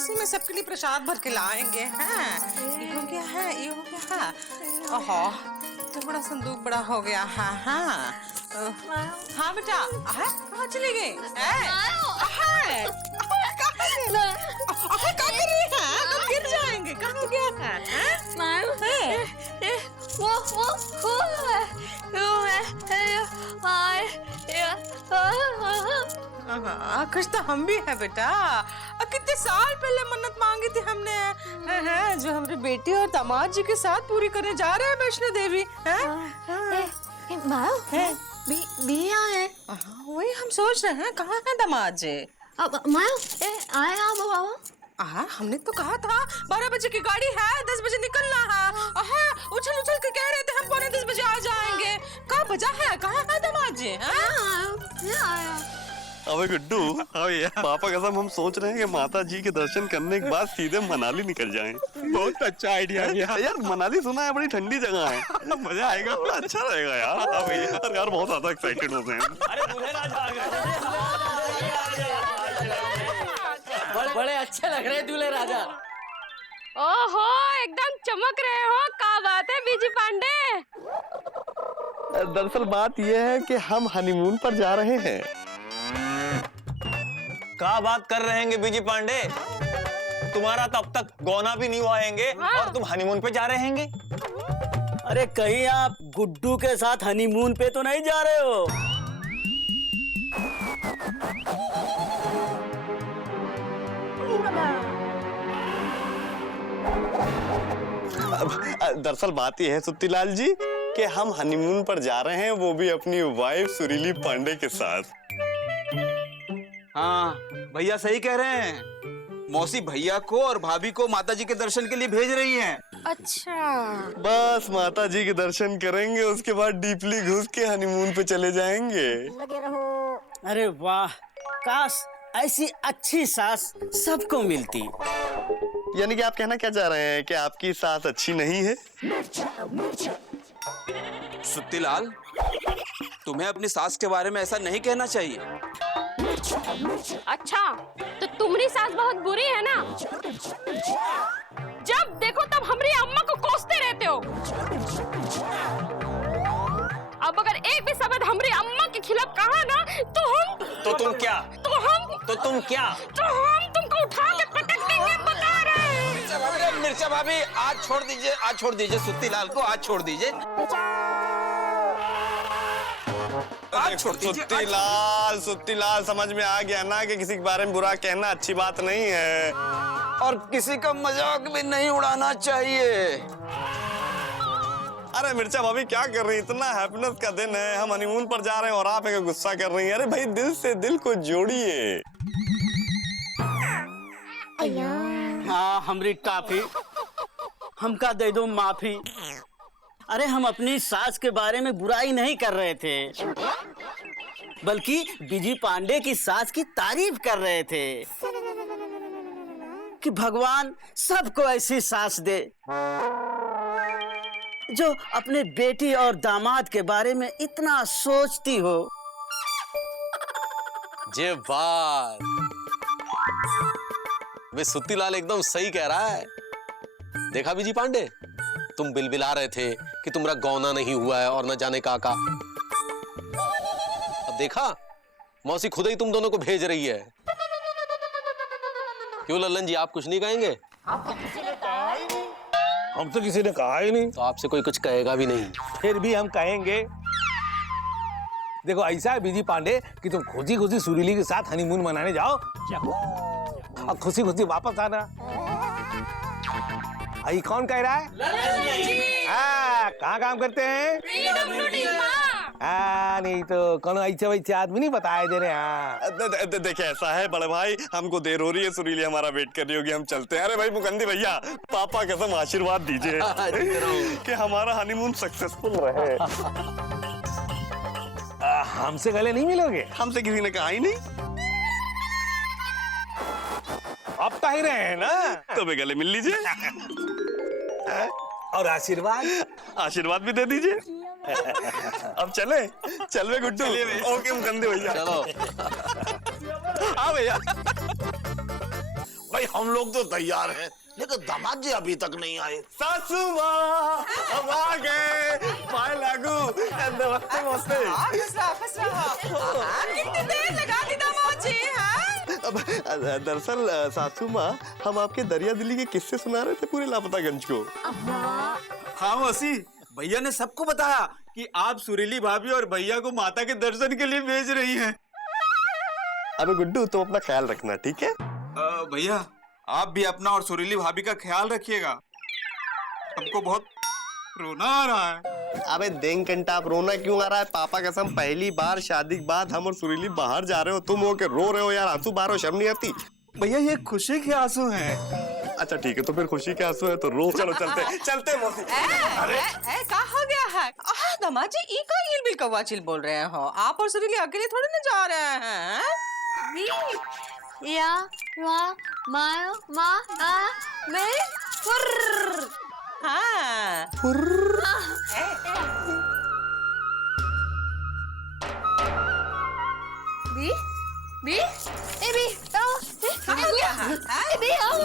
इसी में सबके लिए प्रसाद भर के लाएंगे। हाँ, ये हो गया है, ये हो गया है। ओहो, तो बड़ा संदूक बड़ा हो गया। हाँ हाँ हाँ बेटा, कहाँ चली गई? क्या कर रही है? तुम गिर जाएंगे। कहाँ हो गया है? कुछ तो हम भी है बेटा। कितने साल पहले मन्नत मांगी थी हमने, है जो हमारी बेटी और दामाद जी के साथ पूरी करने जा रहे हैं वैष्णो देवी। बिया है। वही हम सोच रहे हैं, कहाँ है दामाद जी? हमने तो कहा था 12 बजे की गाड़ी है, 10 बजे निकलना है। उछल उछल के कह रहे थे हम 9:45 बजे आ जाएंगे। कहाँ बजा है? कहाँ है दामाद जी? अबे गुड्डू, पापा कसम हम सोच रहे हैं कि माता जी के दर्शन करने के बाद सीधे मनाली निकल जाएं। बहुत अच्छा आइडिया यार मनाली सुना है बड़ी ठंडी जगह है, मजा आएगा, बड़ा अच्छा रहेगा यार। यार बहुत ज्यादा एक्साइटेड हो गए हैं। अरे दूल्हे राजा आ गए। बड़े अच्छे लग रहे हैं दूल्हे राजा। ओहो, एकदम चमक रहे हो। क्या बात है बीजी पांडे? दरअसल बात यह है कि हम हनीमून पर जा रहे हैं। क्या बात कर रहे हैं बीजी पांडे? तुम्हारा तब तक गौना भी नहीं हुआ हैंगे और तुम हनीमून पे जा रहे हैंगे? अरे कहीं आप गुड्डू के साथ हनीमून पे तो नहीं जा रहे हो? दरअसल बात यह है सुत्तीलाल जी कि हम हनीमून पर जा रहे हैं, वो भी अपनी वाइफ सुरीली पांडे के साथ। हाँ भैया सही कह रहे हैं। मौसी भैया को और भाभी को माता जी के दर्शन के लिए भेज रही हैं। अच्छा, बस माता जी के दर्शन करेंगे, उसके बाद डीपली घुस के हनीमून पे चले जाएंगे। अरे वाह, काश ऐसी अच्छी सास सबको मिलती। यानी कि आप कहना क्या चाह रहे हैं कि आपकी सास अच्छी नहीं है? सुत्तीलाल, तुम्हें अपनी सास के बारे में ऐसा नहीं कहना चाहिए। अच्छा तो तुम्हारी सास बहुत बुरी है ना? जब देखो तब हमारी अम्मा को कोसते रहते हो। अब अगर एक भी शब्द हमारी अम्मा के खिलाफ कहा ना तो हम तुमको उठा के पटक देंगे, बता रहे हैं। मिर्चा भाभी आज छोड़ दीजिए सुत्तीलाल को, आज छोड़ दीजिए। सुत्तीलाल समझ में आ गया ना कि किसी के बारे में बुरा कहना अच्छी बात नहीं है और किसी का मजाक भी नहीं उड़ाना चाहिए। अरे मिर्चा भाभी क्या कर रही है? इतना हैप्पीनेस का दिन है, हम हनीमून पर जा रहे हैं और आप एक गुस्सा कर रही हैं। अरे भाई दिल से दिल को जोड़िए। हाँ हमरी टाफी, हमका दे दो माफी। अरे हम अपनी सास के बारे में बुराई नहीं कर रहे थे, बल्कि बीजी पांडे की सास की तारीफ कर रहे थे कि भगवान सबको ऐसी सास दे जो अपने बेटी और दामाद के बारे में इतना सोचती हो। जे बात वे सुत्तीलाल एकदम सही कह रहा है। देखा बीजी पांडे, तुम बिलबिला रहे थे कि तुम्हारा गौना नहीं हुआ है और न जाने का। अब देखा मौसी खुद ही तुम दोनों को भेज रही है। क्यों लल्लन जी, आप कुछ नहीं कहेंगे? हम तो किसी ने कहा ही नहीं। तो आपसे कोई कुछ कहेगा भी नहीं। फिर भी हम कहेंगे। देखो ऐसा है बीजी पांडे कि तुम खुशी खुशी सुरीली के साथ हनीमून मनाने जाओ और खुशी खुशी वापस आना। आई कौन कह रहा है? कहाँ काम करते हैं? नहीं तो कौन ऐसे आदमी नहीं बताए दे रहे हैं। देखिए ऐसा है बड़े भाई, हमको देर हो रही है, सुरीली हमारा वेट कर रही होगी, हम चलते हैं। अरे भाई मुकंदी भैया, पापा कसम आशीर्वाद दीजिए कि हमारा हनीमून सक्सेसफुल रहे। हमसे गले नहीं मिलोगे? हमसे किसी ने कहा ही नहीं। अब तो ही रहे हैं ना, तो भी गले मिल लीजिए और आशीर्वाद भी दे दीजिए। अब चले गुड्डू। ओके मुकंदे भैया, चलो। हाँ भैया। भाई हम लोग तो तैयार हैं, लेकिन दामाद जी अभी तक नहीं आए। सासू माँ हम आ गए। बाय लागू, नमस्ते नमस्ते। फंस रहा। कितनी देर लगा दी दामाद जी, हाँ? दरअसल सासू माँ, हम आपके दरिया दिली के किस्से सुना रहे थे पूरे लापतागंज को। हाँ मौसी, भैया ने सबको बताया कि आप सुरीली भाभी और भैया को माता के दर्शन के लिए भेज रही हैं। अबे गुड्डू, तुम अपना ख्याल रखना, ठीक है? भैया आप भी अपना और सुरीली भाभी का ख्याल रखिएगा। हमको बहुत रोना आ रहा है। अबे देंग कंटा, आप रोना क्यों आ रहा है? पापा कसम, पहली बार शादी के बाद हम और सुरीली बाहर जा रहे हो, तुम हो के रो रहे हो यार, आंसू बाहर हो, शर्म नहीं आती? भैया ये खुशी के आंसू हैं। अच्छा ठीक है, तो फिर खुशी के आंसू है तो रो। चलो चलते मौसी। क्या हो गया है? दामाद जी ई का इल बिल कौवा चिल बोल रहे हो? आप और सुरीली अकेले थोड़ी ना जा रहे हैं? या वा मा मा आ मैं फुर्र। हाँ। बी बी ए बी आओ हो गया है? ए बी आओ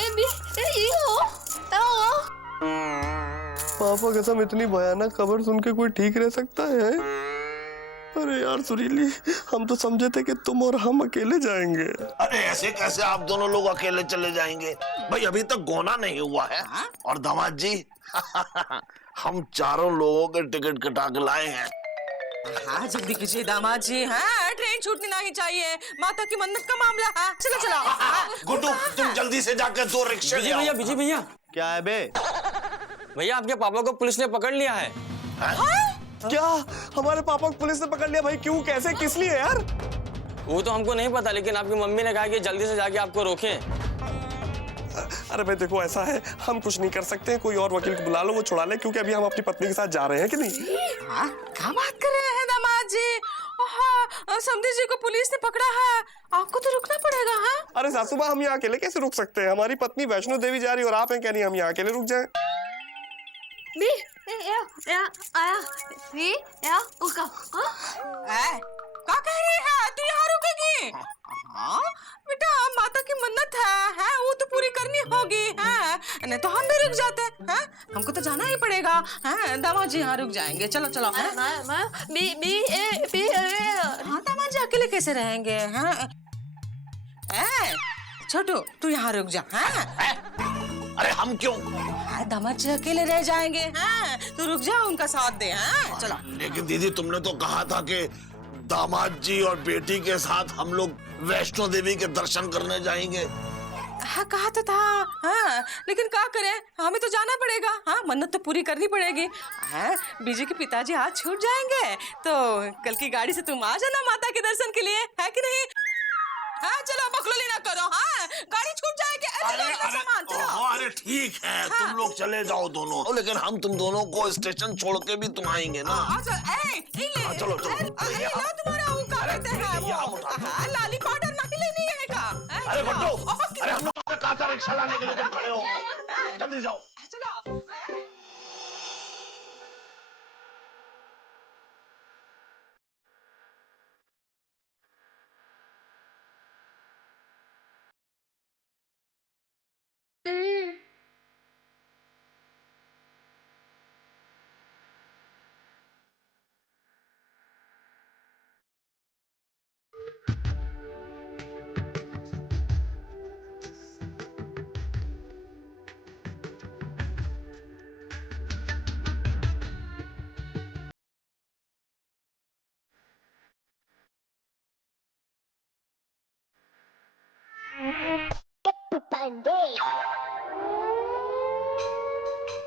ए बी ए हो आओ। पापा कसम, इतनी भयानक खबर सुन के कोई ठीक रह सकता है? अरे यार सुरीली, हम तो समझे थे कि तुम और हम अकेले जाएंगे। अरे ऐसे कैसे आप दोनों लोग अकेले चले जाएंगे? भाई अभी तक गोना नहीं हुआ है। और दामाद जी हम चारों लोगों के टिकट कटा के लाए हैं। हाँ जल्दी कीजिए दामाद जी, हाँ ट्रेन छूटनी नहीं चाहिए, माता की मन्नत का मामला है। चलो चलो। गुड्डू तुम जल्दी से जाकर 2 रिक्शे ले आओ। बिजी भैया, क्या है बे? भैया आपके पापा को पुलिस ने पकड़ लिया है। क्या हमारे पापा को पुलिस ने पकड़ लिया? भाई क्यों, कैसे, किस लिए यार? वो तो हमको नहीं पता, लेकिन आपकी मम्मी ने कहा कि जल्दी से जाके आपको रोकें। अरे भाई देखो, ऐसा है, हम कुछ नहीं कर सकते हैं, कोई और वकील को बुला लो, वो छुड़ा ले, क्योंकि अभी हम अपनी पत्नी के साथ जा रहे हैं कि नहीं? हाँ क्या बात कर रहे हैं दामाद जी? समधी जी को पुलिस ने पकड़ा है, आपको तो रुकना पड़ेगा। हाँ अरे सासू माँ, हम यहाँ अकेले कैसे रुक सकते हैं? हमारी पत्नी वैष्णो देवी जा रही है और आप हैं क्या नहीं हम यहाँ अकेले रुक जाएं? बी या आया बी या उका। क्या कह रही है? तू यहाँ रुकेगी? हाँ बेटा, माता की मन्नत है वो तो पूरी करनी होगी। नहीं तो हम भी रुक जाते हैं। हमको तो जाना ही पड़ेगा। दामाद जी यहाँ रुक जाएंगे। चलो चलो। बी बी ए बी हाँ दामाद जी अकेले कैसे रहेंगे? छोटू तू यहाँ रुक जा। अरे हम क्यों? दामाद जी अकेले रह जाएंगे। तू रुक जा, उनका साथ दे। चलो। लेकिन दीदी तुमने तो कहा था कि दामाद जी और बेटी के साथ हम लोग वैष्णो देवी के दर्शन करने जाएंगे। हाँ कहा तो था। लेकिन क्या करें, हमें तो जाना पड़ेगा। मन्नत तो पूरी करनी पड़ेगी। बीजू के पिताजी आज छूट जाएंगे तो कल की गाड़ी से तुम आ जाना माता के दर्शन के लिए, है कि नहीं? चलो बखलोली ना करो। गाड़ी छूट जाएगी। अरे ठीक है, तुम लोग चले जाओ दोनों, लेकिन हम तुम दोनों को स्टेशन छोड़ के भी तुम आएंगे ना। चलो तुम्हारा लाली पाउडर नहीं लेनी है का? अरे बट्टू, अरे हम लोग कहा रिक्शा लाने के लिए तुम खड़े हो, जल्दी जाओ। चलो।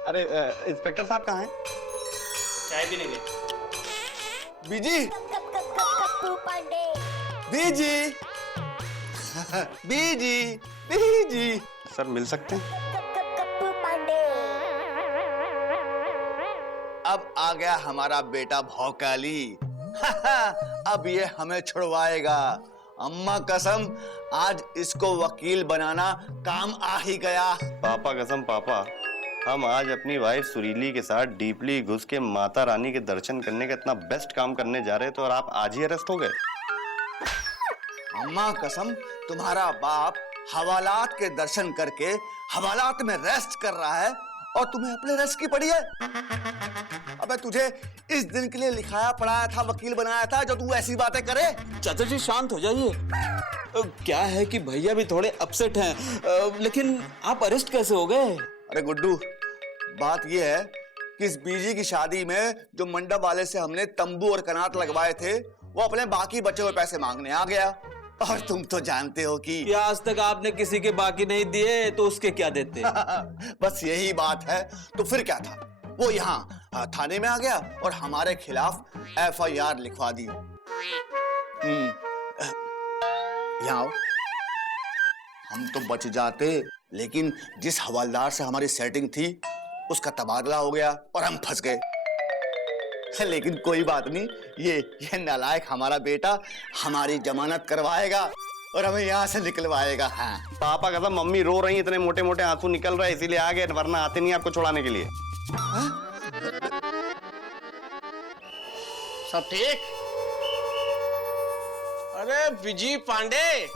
अरे इंस्पेक्टर साहब कहाँ हैं? चाय पीने गए। बीजी बीजी बीजी बीजी सर मिल सकते हैं? अब आ गया हमारा बेटा भौकाली। अब ये हमें छुड़वाएगा। अम्मा कसम, आज इसको वकील बनाना काम आ ही गया। पापा कसम पापा, हम आज अपनी वाइफ सुरीली के साथ डीपली घुस के माता रानी के दर्शन करने का इतना बेस्ट काम करने जा रहे थे और आप आज ही अरेस्ट हो गए। अम्मा कसम, तुम्हारा बाप हवालात के दर्शन करके हवालात में रेस्ट कर रहा है और तुम्हें अपने रेस्ट की पड़ी है। अबे तुझे इस दिन के लिए लिखाया पढ़ाया था, वकील बनाया था, जो तू ऐसी बातें करे। चाचा जी शांत हो जाइए। क्या है कि भैया भी थोड़े अपसेट हैं, लेकिन आप अरेस्ट कैसे हो गए? अरे गुड्डू, बात यह है कि इस बीजी की शादी में जो मंडप वाले से हमने तंबू और कनात लगवाए थे, वो अपने बाकी बचे हुए पैसे मांगने आ गया। और तुम तो जानते हो कि आज तक आपने किसी के बाकी नहीं दिए, तो उसके क्या देते? बस यही बात है। तो फिर क्या था, वो यहाँ थाने में आ गया और हमारे खिलाफ FIR लिखवा दी। यहाँ आओ। हम तो बच जाते, लेकिन जिस हवलदार से हमारी सेटिंग थी उसका तबादला हो गया और हम फंस गए। लेकिन कोई बात नहीं, ये नालायक हमारा बेटा हमारी जमानत करवाएगा और हमें यहाँ से निकलवाएगा। हाँ। पापा कसम मम्मी रो रही, इतने मोटे मोटे आंसू निकल रहे, इसीलिए आ गए, वरना आते नहीं आपको छुड़ाने के लिए। सब ठीक? अरे विजय पांडे,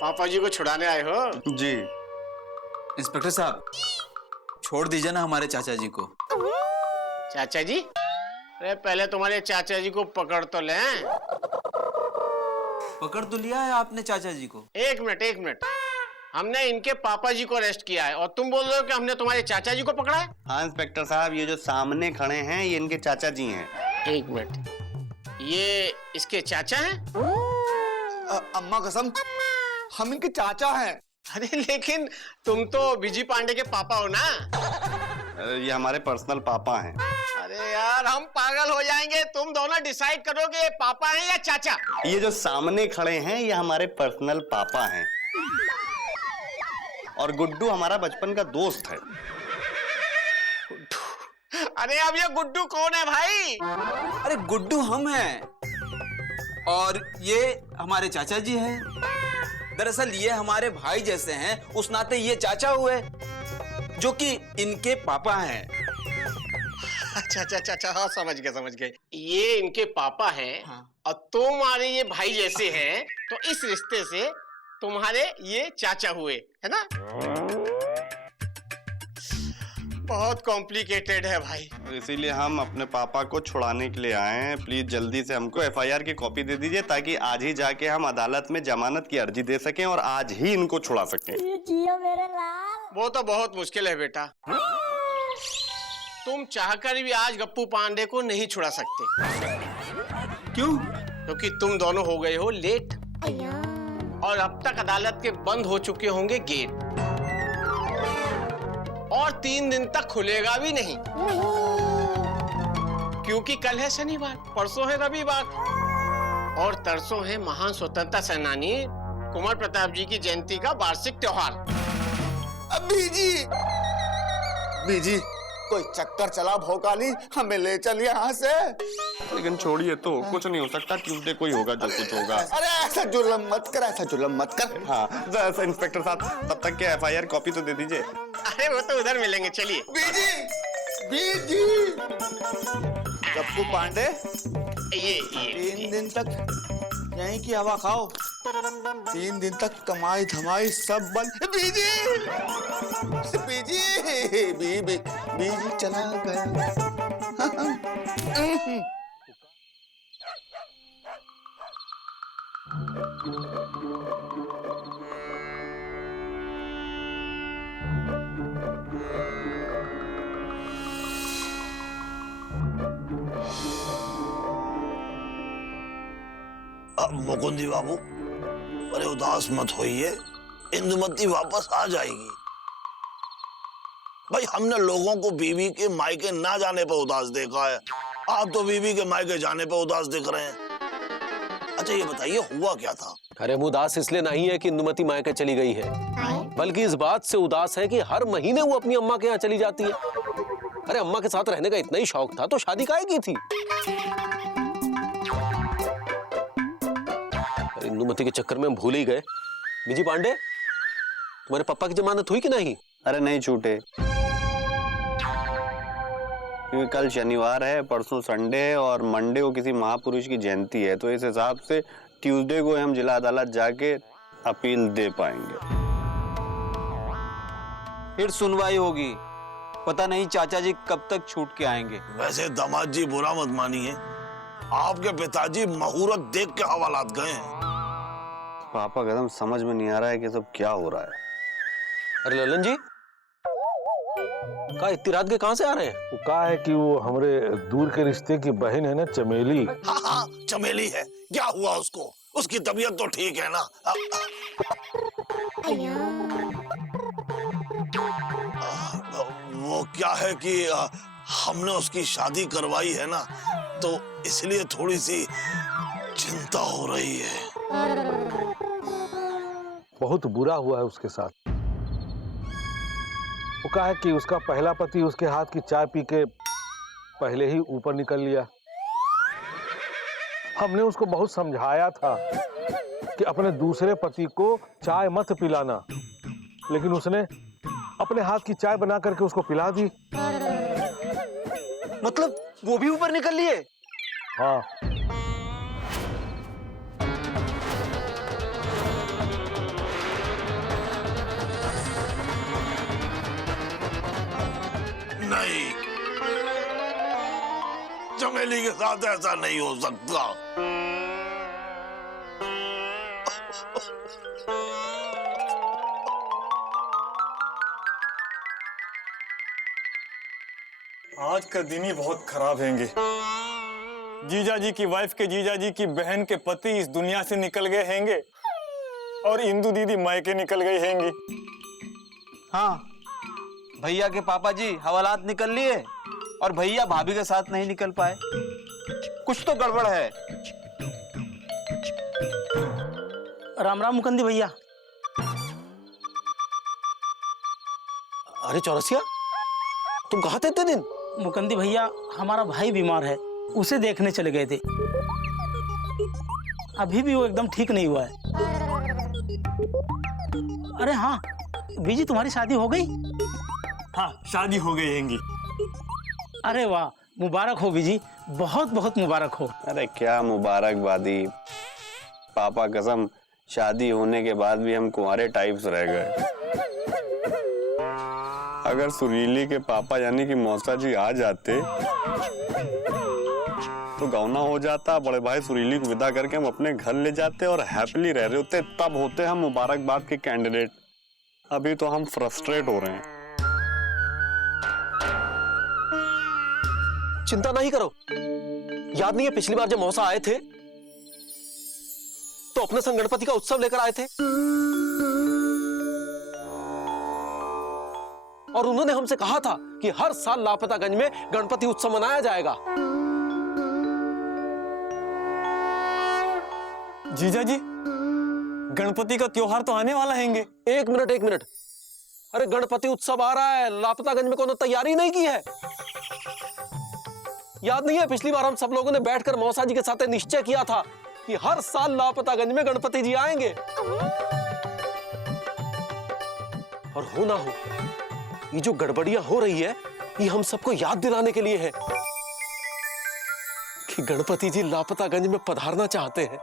पापा जी को छुड़ाने आए हो? जी। इंस्पेक्टर साहब, छोड़ दीजिए ना हमारे चाचा जी को। चाचा जी? अरे पहले तुम्हारे चाचा जी को पकड़ तो लें। पकड़ तो लिया है आपने चाचा जी को। एक मिनट, हमने इनके पापा जी को अरेस्ट किया है और तुम बोल रहे हो कि हमने तुम्हारे चाचा जी को पकड़ा है? हाँ इंस्पेक्टर साहब, ये जो सामने खड़े हैं ये इनके चाचा जी हैं। एक मिनट, ये इसके चाचा हैं? अम्मा कसम, हम इनके चाचा हैं। अरे लेकिन तुम तो विजय पांडे के पापा हो ना? ये हमारे पर्सनल पापा हैं। अरे यार हम पागल हो जाएंगे। तुम दोनों डिसाइड करो कि ये पापा हैं या चाचा। ये जो सामने खड़े हैं ये हमारे पर्सनल पापा हैं और गुड्डू हमारा बचपन का दोस्त है। अरे अब ये गुड्डू कौन है भाई? अरे गुड्डू हम हैं और ये हमारे चाचा जी हैं। दरअसल ये हमारे भाई जैसे हैं, उस नाते ये चाचा हुए, जो कि इनके पापा हैं। अच्छा, हाँ समझ गए। ये इनके पापा हैं। हाँ। और तुम्हारे ये भाई जैसे हैं, तो इस रिश्ते से तुम्हारे ये चाचा हुए, है ना? बहुत कॉम्प्लिकेटेड है भाई। इसीलिए हम अपने पापा को छुड़ाने के लिए आए हैं। प्लीज जल्दी से हमको FIR की कॉपी दे दीजिए, ताकि आज ही जाके हम अदालत में जमानत की अर्जी दे सकें और आज ही इनको छुड़ा सकें। वो तो बहुत मुश्किल है बेटा। तुम चाहकर भी आज गप्पू पांडे को नहीं छुड़ा सकते। क्यों? क्योंकि तुम दोनों हो गए हो लेट और अब तक अदालत के बंद हो चुके होंगे गेट और 3 दिन तक खुलेगा भी नहीं, क्योंकि कल है शनिवार, परसों है रविवार और तरसों है महान स्वतंत्रता सेनानी कुंवर प्रताप जी की जयंती का वार्षिक त्योहार। बीजी, कोई चक्कर चला भोकाली, हमें ले चल यहाँ से। लेकिन छोड़िए तो, कुछ नहीं हो सकता। ट्यूसडे को ही होगा जो कुछ होगा। अरे ऐसा जुल्म मत कर। हाँ इंस्पेक्टर साहब, तब तक के FIR कॉपी तो दे दीजिए। अरे वो तो उधर मिलेंगे, चलिए। बीजी, गप्पू पांडे, ये 3 दिन तक यहीं की हवा खाओ। 3 दिन तक कमाई धमाई सब बंद। बीजी चला गया। अब मुकुंदी बाबू, अरे उदास मत होइए, इंदुमती वापस आ जाएगी। भाई हमने लोगों को बीवी के मायके ना जाने पर उदास देखा है, आप तो बीवी के मायके जाने पर उदास दिख रहे हैं। अच्छा ये बताइए हुआ क्या था? अरे हम उदास इसलिए नहीं है कि इंदुमती मायके चली गई है, बल्कि इस बात से उदास है कि हर महीने वो अपनी अम्मा के यहाँ चली जाती है। अरे अम्मा के साथ रहने का इतना ही शौक था तो शादी काहे की थी? इंदुमती के चक्कर में हम भूल ही गए। विजय पांडे, तुम्हारे पापा की जमानत हुई कि नहीं? अरे नहीं छूटे। क्योंकि कल शनिवार है, परसों संडे है और मंडे को किसी महापुरुष की जयंती है, तो इस हिसाब से ट्यूसडे को हम जिला अदालत जाके अपील दे पाएंगे। फिर सुनवाई होगी, पता नहीं चाचा जी कब तक छूट के आएंगे। वैसे दामाद जी बुरा मत मानिए, आपके पिताजी मुहूर्त देख के हवालात गए हैं। पापा कसम समझ में नहीं आ रहा है कि सब क्या हो रहा है। अरे ललन जी, कहा इतनी रात के कहां से आ रहे हैं? वो कहा है कि वो हमारे दूर के रिश्ते की बहन है ना, चमेली। हाँ, चमेली है। क्या हुआ उसको? उसकी तबीयत तो ठीक है ना? वो क्या है कि हमने उसकी शादी करवाई है ना, तो इसलिए थोड़ी सी चिंता हो रही है। बहुत बुरा हुआ है उसके साथ। वो कहा है कि उसका पहला पति उसके हाथ की चाय पी के पहले ही ऊपर निकल लिया। हमने उसको बहुत समझाया था कि अपने दूसरे पति को चाय मत पिलाना, लेकिन उसने अपने हाथ की चाय बना करके उसको पिला दी। मतलब वो भी ऊपर निकल लिए? हाँ। नहीं, चमेली के साथ ऐसा नहीं हो सकता। आज का दिन ही बहुत खराब हैंगे। जीजा जी की वाइफ के जीजा जी की बहन के पति इस दुनिया से निकल गए हैंगे और इंदु दीदी मायके निकल गई हैंगी। हाँ, भैया के पापा जी हवालात निकल लिए और भैया भाभी के साथ नहीं निकल पाए। कुछ तो गड़बड़ है। राम राम मुकंदी भैया। अरे चौरसिया, तुम कहाँ थे इतने दिन? मुकंदी भैया, हमारा भाई बीमार है, उसे देखने चले गए थे। अभी भी वो एकदम ठीक नहीं हुआ है। अरे हाँ बीजी, तुम्हारी शादी हो गई? हाँ, शादी हो गई हैंगी। अरे वाह, मुबारक हो बीजी, बहुत बहुत मुबारक हो। अरे क्या मुबारकबादी, पापा कसम शादी होने के बाद भी हम कुंवारे टाइप्स रह गए। अगर सुरीली के पापा यानी कि मौसा जी आ जाते तो गौना हो जाता, बड़े भाई सुरीली को विदा करके हम अपने घर ले जाते और हैप्पीली रह रहे होते, तब होते हम मुबारकबाद के कैंडिडेट। अभी तो हम फ्रस्ट्रेट हो रहे हैं। चिंता नहीं करो, याद नहीं है पिछली बार जब मौसा आए थे तो अपने संग गणपति का उत्सव लेकर आए थे और उन्होंने हमसे कहा था कि हर साल लापतागंज में गणपति उत्सव मनाया जाएगा। जीजा जी, गणपति का त्योहार तो आने वाला हैंगे। एक मिनट, अरे गणपति उत्सव आ रहा है, लापतागंज में कोनो तैयारी नहीं की है? याद नहीं है पिछली बार हम सब लोगों ने बैठकर मौसा जी के साथ निश्चय किया था कि हर साल लापतागंज में गणपति जी आएंगे। और हो ना हो, ये जो गड़बड़ियां हो रही है ये हम सबको याद दिलाने के लिए है कि गणपति जी लापतागंज में पधारना चाहते हैं।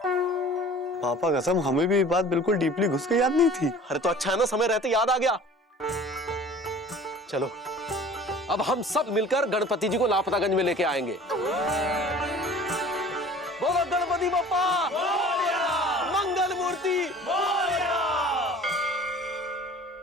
पापा कसम हमें भी ये बात बिल्कुल डीपली घुस के याद नहीं थी। अरे तो अच्छा है ना, समय रहते याद आ गया। चलो अब हम सब मिलकर गणपति जी को लापतागंज में लेके आएंगे। बोलो गणपति बप्पा, मंगल मूर्ति।